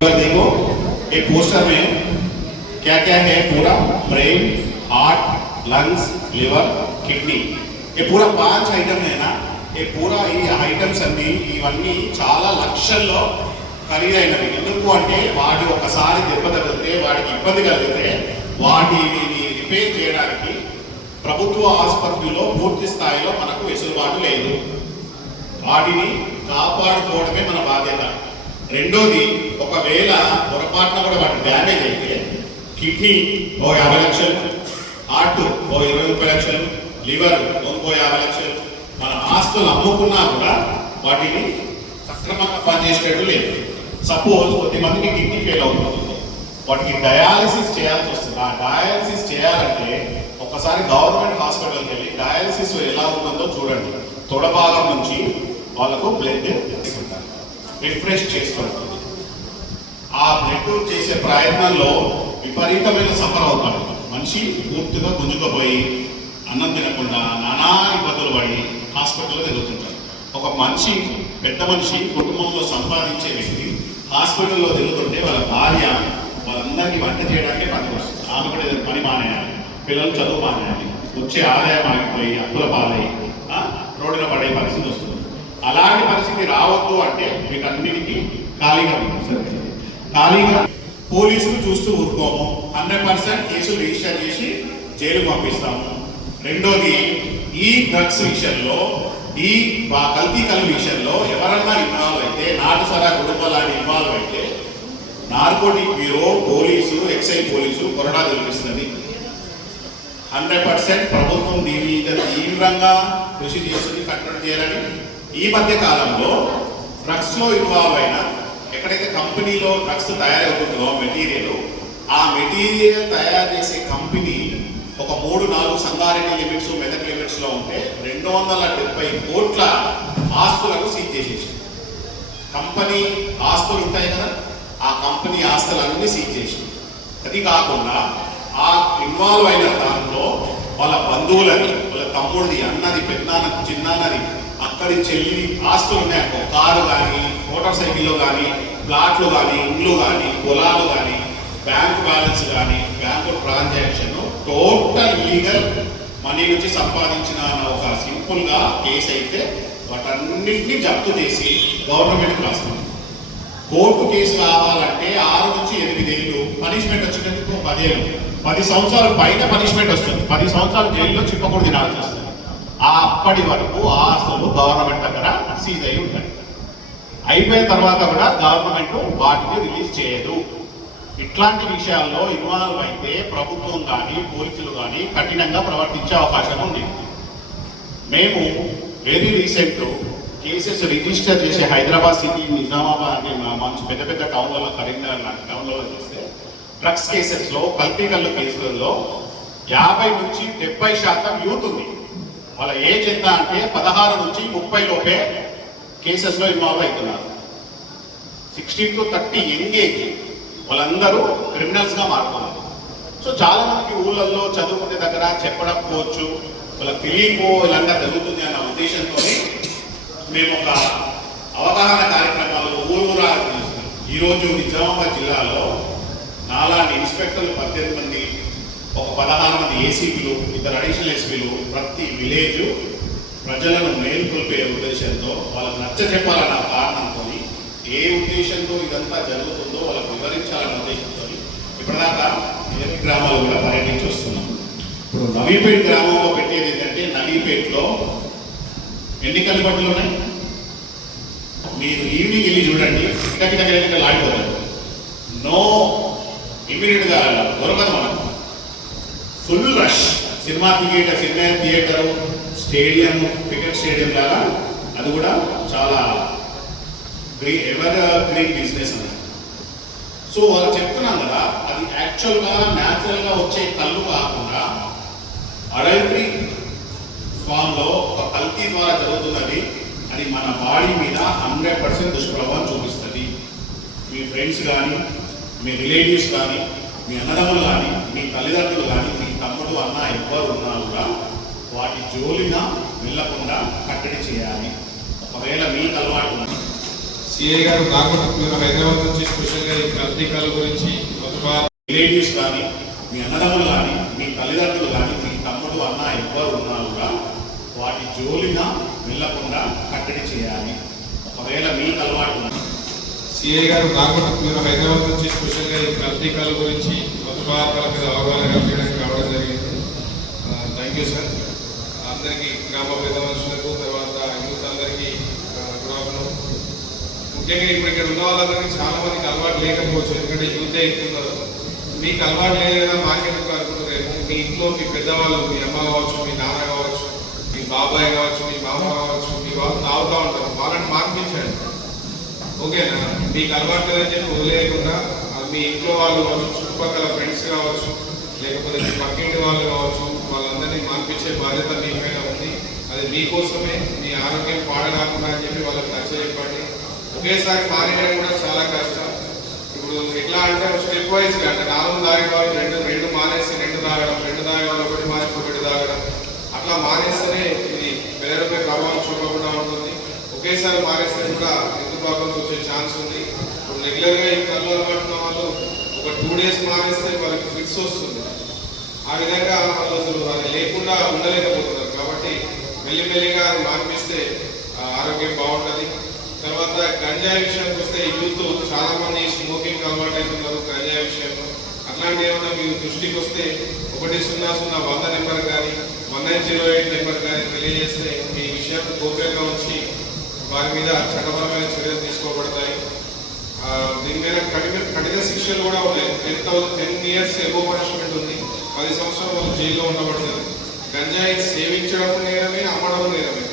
देखो एक पोस्टर में क्या क्या है, पूरा brain, heart, lungs, liver, kidney, ये पूरा 5 ఐటమ్ है ना. ये पूरा ఈ ఐటమ్స్ అన్ని ఇవన్నీ చాలా లక్షల్లో ఖరీదైనవి. ఎందుకు అంటే వాటి ఒకసారి దెబ్బ తగిలితే, వాటికి ఇబ్బంది కలిగితే వాటిని రిపేర్ చేయడానికి ప్రభుత్వ ఆసుపత్రిలో పూర్తి స్థాయిలో మనకు వెసులుబాటు లేదు. వాటిని కాపాడుకోవడమే మన బాధ్యత. రెండోది, ఒకవేళ పొరపాటున కూడా వాటి డ్యామేజ్ అయితే కిడ్నీ ఓ 50 లక్షలు, హార్ట్ ఓ 20 లక్షలు, లివర్ ఇంకో 50 లక్షలు, మన ఆస్తులు అమ్ముకున్నా కూడా వాటిని సక్రమంగా పనిచేసేటట్టు లేదు. సపోజ్ కొద్దిమందికి కిడ్నీ ఫెయిల్ అవుతుంది, వాటికి డయాలసిస్ చేయాల్సి వస్తుంది. ఆ డయాలసిస్ చేయాలంటే ఒకసారి గవర్నమెంట్ హాస్పిటల్కి వెళ్ళి డయాలసిస్ ఎలా ఉంటుందో చూడండి. తొడ భాగం నుంచి వాళ్ళకు బ్లడ్ రిఫ్రెష్ చేస్తుంటుంది. ఆ బ్లడ్ చేసే ప్రయత్నంలో విపరీతమైన సఫర్ అవుతాడు మనిషి. పూర్తిగా గుంజుకుపోయి అన్నం తినకుండా నానా ఇబ్బందులు పడి హాస్పిటల్లో తిరుగుతుంటారు. ఒక మనిషి, పెద్ద మనిషి, కుటుంబంలో సంపాదించే వ్యక్తి హాస్పిటల్లో తిరుగుతుంటే వాళ్ళ భార్య వాళ్ళందరికీ వంట చేయడానికి పనికి వస్తుంది. ఆమె కూడా ఏదైనా పని మానేయాలి, పిల్లలు చదువు మానేయాలి, వచ్చే ఆదాయం ఆగిపోయి అప్పుల పాలై రోడ్డున పడే పరిస్థితి వస్తుంది. అలాంటి పరిస్థితి రావద్దు అంటే మీకు అన్నిటికీ ఖాళీగా ఉంటుంది. ఖాళీగా పోలీసులు చూస్తూ ఊరుకోము, 100% కేసులు రిజిస్టర్ చేసి జైలు పంపిస్తాము. రెండోది, ఈ డ్రగ్స్ విషయంలో, ఈ కల్తీ కళ్ళు విషయంలో ఎవరన్నా ఇన్వాల్వ్ అయితే, నాటుసరా కుటుంబం లాంటి ఇన్వాల్వ్ అయితే narcotic bureau, police, excise police కొరడా తెలిపిస్తుంది. 100% ప్రభుత్వం దీని మీద తీవ్రంగా కృషి చేస్తుంది కంట్రోల్ చేయాలని. ఈ మధ్య కాలంలో డ్రగ్స్లో ఇన్వాల్వ్ అయిన, ఎక్కడైతే కంపెనీలో డ్రగ్స్ తయారవుతుందో మెటీరియల్, ఆ మెటీరియల్ తయారు చేసే కంపెనీ ఒక 3-4 సంగారెడ్డి లిమిట్స్, మెదక్ లిమిట్స్లో ఉంటే 270 కోట్ల ఆస్తులను సీజ్ చేసేసి, కంపెనీ ఆస్తులు ఉంటాయి కదా, ఆ కంపెనీ ఆస్తులన్నీ సీజ్ చేసి, అది కాకుండా ఆ ఇన్వాల్వ్ అయిన దాంట్లో వాళ్ళ బంధువులని, వాళ్ళ తమ్ముడిది, అన్నది, పెద్దనాన్నది, చిన్నాన్నది, అక్కడి చెల్లి ఆస్తులు ఉన్నాయి. ఒక కారు కానీ, మోటార్ సైకిల్లో కానీ, ప్లాట్లు కానీ, ఇండ్లు కానీ, పొలాలు కానీ, బ్యాంక్ బ్యాలెన్స్ కానీ, bank transaction total legal money నుంచి సంపాదించిన ఒక సింపుల్గా కేసు అయితే వాటన్నింటినీ జప్తు చేసి గవర్నమెంట్కి రాస్తుంది. కోర్టు కేసు కావాలంటే 6 నుంచి 8 ఏళ్ళు, పనిష్మెంట్ వచ్చినందుకు 10 ఏళ్ళు, 10 సంవత్సరాల పైన పనిష్మెంట్ వస్తుంది. 10 సంవత్సరాలు జైల్లో చిప్పకూడదు తినాల్సి వస్తుంది. అప్పటి వరకు ఆ ఆస్తులు గవర్నమెంట్ దగ్గర సీజ్ అయి ఉంటాయి. అయిపోయిన తర్వాత కూడా గవర్నమెంట్ వాటిని రిలీజ్ చేయదు. ఇట్లాంటి విషయాల్లో ఇన్వాల్వ్ అయితే ప్రభుత్వం కానీ, పోలీసులు కానీ కఠినంగా ప్రవర్తించే అవకాశం ఉంది. మేము వెరీ రీసెంట్ కేసెస్ రిజిస్టర్ చేసి హైదరాబాద్ సిటీ, నిజామాబాద్ అంటే మంచి పెద్ద పెద్ద టౌన్లలో, కరీంనగర్ లాంటి టౌన్లలో చూస్తే డ్రగ్స్ కేసెస్లో, కల్తీ కళ్ళు కేసులలో 50 నుంచి 70% యూత్ ఉంది. వాళ్ళ ఏజ్ ఎంత అంటే 16 నుంచి 30 లోపే కేసెస్లో ఇన్వాల్వ్ అవుతున్నారు. 16 to 30 యంగ్ ఏజ్ వాళ్ళందరూ క్రిమినల్స్గా మారుతున్నారు. సో చాలా మందికి ఊళ్ళల్లో చదువుకునే దగ్గర చెప్పడం పోవచ్చు, వాళ్ళకి తెలియకో ఇలాంటి జరుగుతుంది అన్న ఉద్దేశంతో మేము ఒక అవగాహన కార్యక్రమాలు ఊరూరా చేస్తున్నాం. ఈరోజు నిజామాబాద్ జిల్లాలో నాలాంటి ఇన్స్పెక్టర్లు 18 మంది, ఒక 16 మంది ఏసీపీలు, 2 అడిషనల్ ఎస్పీలు ప్రతి విలేజ్ ప్రజలను మేల్కొల్పే ఉద్దేశంతో, వాళ్ళకు నచ్చ చెప్పాలన్న కారణంతో, ఏ ఉద్దేశంతో ఇదంతా జరుగుతుందో వాళ్ళకు వివరించాలన్న ఉద్దేశంతో ఇప్పటిదాకా 8 గ్రామాలు కూడా పర్యటించి వస్తున్నాం. ఇప్పుడు నవీపేట గ్రామంలో పెట్టేది ఏంటంటే, నవీపేటలో ఎన్ని కల్లిపట్టులు ఉన్నాయి మీరు ఈవినింగ్ వెళ్ళి చూడండి, కిటకిటకిట లాడిపోతారు. నో ఇమీడియట్గా దొరకదు మనకు. Full rush. Cinema theatre, stadium, cricket stadium లాగా అది కూడా చాలా గ్రీన్ బిజినెస్ అన్నది. సో వాళ్ళు చెప్తున్నాం కదా, అది యాక్చువల్గా న్యాచురల్గా వచ్చే కళ్ళు కాకుండా అడల్టరీ ఫామ్లో ఒక కల్తీ ద్వారా జరుగుతున్నది. అది మన బాడీ మీద 100% దుష్ప్రభావం చూపిస్తుంది. మీ ఫ్రెండ్స్ కానీ, మీ రిలేటివ్స్ కానీ, మీ అన్నదమ్ములు కానీ, మీ తల్లిదండ్రులు కానీ, మీ తమ్ముడు, అన్న ఎవ్వరు ఉన్నా కూడా వాటి జోలిన వెళ్ళకుండా కట్టడి చేయాలి. ఒకవేళ మీకు అలవాటు సిఐ గారు నాగపట్నం హైదరాబాద్ నుంచి స్పెషల్గా ఈ కల్తీకాల గురించి రిలేటివ్స్ కానీ మీ అన్నదమ్ములు కానీ మీ తల్లిదండ్రులు కానీ మీ తమ్ముడు అన్న ఎవ్వరు ఉన్నా కూడా వాటి జోలిన వెళ్ళకుండా కట్టడి చేయాలి. ఒకవేళ మీకు అలవాటు సిఐ గారు నాగపట్నం హైదరాబాద్ నుంచి స్పెషల్గా ఈ కల్తీకాల గురించి మధుపాతాల మీద అవగాహన కల్పించడానికి రావడం జరిగింది. Thank you sir. అందరికీ గ్రామ పెద్ద మనుషులకు తర్వాత యూత్ అందరికీ గుడ్. ముఖ్యంగా ఇప్పుడు ఇక్కడ ఉన్న వాళ్ళందరికీ చాలా మందికి అలవాటు లేకపోవచ్చు, ఎందుకంటే యూతే ఎక్కుతున్నారు. మీకు అలవాటు లేదు కదా మాకెందుకు అనుకుంటారేమో. మీ ఇంట్లో మీ పెద్దవాళ్ళు, మీ అమ్మ కావచ్చు, మీ నాన్న కావచ్చు, మీ బాబాయ్ కావచ్చు, మీ మామ కావచ్చు, మీ వాళ్ళు తాగుతూ ఉంటారు. వాళ్ళని మార్పించండి, ఓకేనా? మీకు అలవాటు లేదని చెప్పి వదిలేయకుండా మీ ఇంట్లో వాళ్ళు కావచ్చు, చుట్టుపక్కల ఫ్రెండ్స్ కావచ్చు, లేకపోతే మీ పక్కింటి వాళ్ళు కావచ్చు, వాళ్ళందరినీ మార్పించే బాధ్యత మీ పైన ఉంది. అది మీకోసమే, మీ ఆరోగ్యం పాడగాకుండా అని చెప్పి వాళ్ళకి నచ్చ చెప్పండి. ఒకేసారి మానేయడం కూడా చాలా కష్టం. ఇప్పుడు ఎట్లా అంటే స్టెప్ వైజ్గా అంటే 4 తాగేవాళ్ళు రెండు మానేసి 2 తాగడం, 2 తాగేవాళ్ళు 1 మానేసి 1 తాగడం, అట్లా మానేస్తేనే ఇది పేరుపై ప్రభావం చూపకుండా ఉంటుంది. ఒకేసారి మానేస్తే కూడా ఎందుకు ప్రాబ్లమ్స్ వచ్చే ఛాన్స్ ఉంది. ఇప్పుడు రెగ్యులర్గా ఈ కళ్ళు అలవాటున్న వాళ్ళు ఒక 2 days మానేస్తే వాళ్ళకి ఫిక్స్ వస్తుంది. ఆ విధంగా వాళ్ళు అసలు అది లేకుండా ఉండలేకపోతున్నారు. కాబట్టి మెల్లిమెల్లిగా అది మానిపిస్తే ఆరోగ్యం బాగుంటుంది. తర్వాత గంజాయి విషయానికి వస్తే యూత్ చాలా మంది స్మోకింగ్ అలవాటు అవుతున్నారు గంజాయి విషయంలో. అట్లాంటి ఏమైనా మీ దృష్టికి వస్తే 100-100 నెంబర్ కానీ 1908 నెంబర్ కానీ తెలియజేస్తే మీ విషయాన్ని గోప్యంగా ఉంచి వారి మీద చట్టపరమైన చర్యలు తీసుకోబడతాయి. దీని మీద కఠిన శిక్షలు కూడా ఉన్నాయి. 10 years ఎబో పనిష్మెంట్ ఉంది. 10 సంవత్సరాలు వాళ్ళు జైల్లో ఉండబడుతుంది. గంజాయి సేవించడం నేరమే, అమ్మడం నేరమే.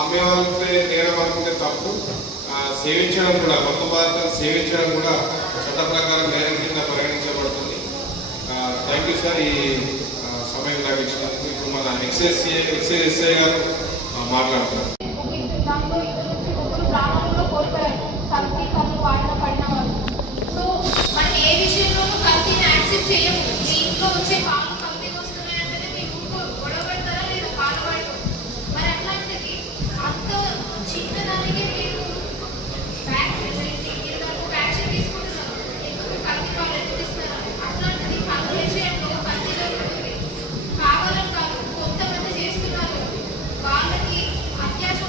అమ్మే వాళ్ళకి నేరం అనుకుంటే తప్పు, సేవించడం కూడా మత్తు పదార్థాలు సేవించడం కూడా చట్ట ప్రకారం నేరం కింద పరిగణించబడుతుంది. థ్యాంక్ యూ సార్ ఈ సమయం లభించినందుకు. ఇప్పుడు మన ఎక్సైజ్ ఎస్ఐ గారు మాట్లాడుతున్నారు. సో మనం ఏ విషయంలోనూ కల్తీని యాక్సెప్ట్ చేయము. మీ ఇంట్లో వచ్చే పాలు కల్తీ వస్తున్నాయంటే మీ ఊళ్ళో గొడవ పెడతారా లేదా పాలు పడతారు? మరి అట్లాంటిది అంత చిన్నదానికి మీరు యాక్షన్ తీసుకుంటున్నారు. ఎందుకు కల్తీ పాలు ఎందుకు ఇస్తున్నారు? అట్లాంటిది కల్తీ విషయంలో కల్తీ జరుగుతుంది. కావాలని కాదు, కొంతమంది చేస్తున్నారు. వాళ్ళకి అత్యాశ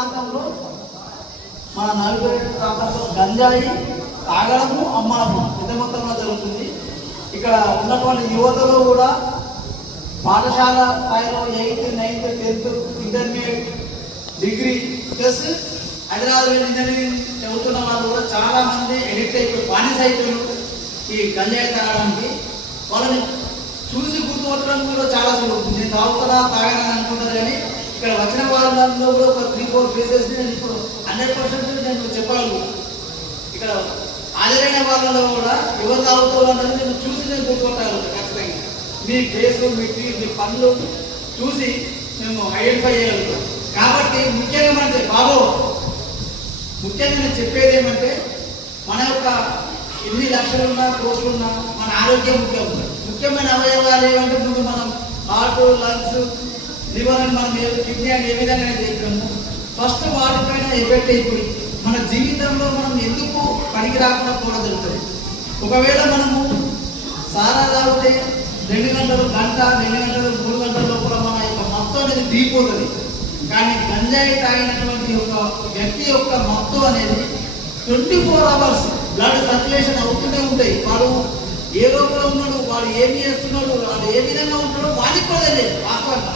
ప్రాంతంలో మన నలుగురు ప్రాంతంలో గంజాయి తాగడము అమ్మడము పెద్ద మొత్తంలో జరుగుతుంది. ఇక్కడ ఉన్నటువంటి యువతలో కూడా పాఠశాల స్థాయిలో 8th, 9th, 10th, intermediate, degree plus Hyderabad engineering చదువుతున్న వాళ్ళు కూడా చాలా మంది ఎడిక్ట్ అయిపోయి బానిస అయిపోయారు ఈ గంజాయి తాగడానికి. వాళ్ళని చూసి గుర్తుపట్టడం కూడా చాలా సులువు. నేను తాగుతారా తాగనని అనుకుంటారు, కానీ ఇక్కడ వచ్చిన వాళ్ళలో కూడా ఒక 3-4 ఫేసెస్ నేను ఇప్పుడు 100% నేను చెప్పగలుగుతాను. ఇక్కడ హాజరైన వాళ్ళలో కూడా ఎవరు తాగుతారు అన్నది నేను చూసి నేను గుర్తుపట్టగలుగుతాను ఖచ్చితంగా. మీ ఫేసు, మీ పనులు చూసి మేము ఐడెంటిఫై చేయగలుగుతాం. కాబట్టి ముఖ్యంగా మన బాబు ముఖ్యంగా నేను చెప్పేది ఏమంటే, మన యొక్క ఎన్ని లక్షలున్నా కోట్లున్నా మన ఆరోగ్యం ముఖ్యం. ముఖ్యమైన అవయవాలు ఏమంటే ముందు మనం హార్ట్, లంగ్స్, లివర్ అని మనం కిడ్నీ అని ఏ విధంగా చెప్పాము. ఫస్ట్ వాటిపైన ఎఫెక్ట్ అయిపోయి మన జీవితంలో మనం ఎందుకు పనికి రాకుండా కూడా జరుగుతుంది. ఒకవేళ మనము సారా తాగితే 2 గంటలు, గంట, 2 గంటలు, 3 గంటల లోపల మన యొక్క మత్తు అనేది దిగిపోతుంది. కానీ గంజాయి తాగినటువంటి ఒక వ్యక్తి యొక్క మత్తు అనేది 24 hours బ్లడ్ సర్క్యులేషన్ అవుతూనే ఉంటాయి. వాడు ఏ లోపల ఉన్నాడు, వాడు ఏమి చేస్తున్నాడు, వాడు ఏ విధంగా ఉంటాడో వాడికి కూడా తెలియదు వాస్తవంగా.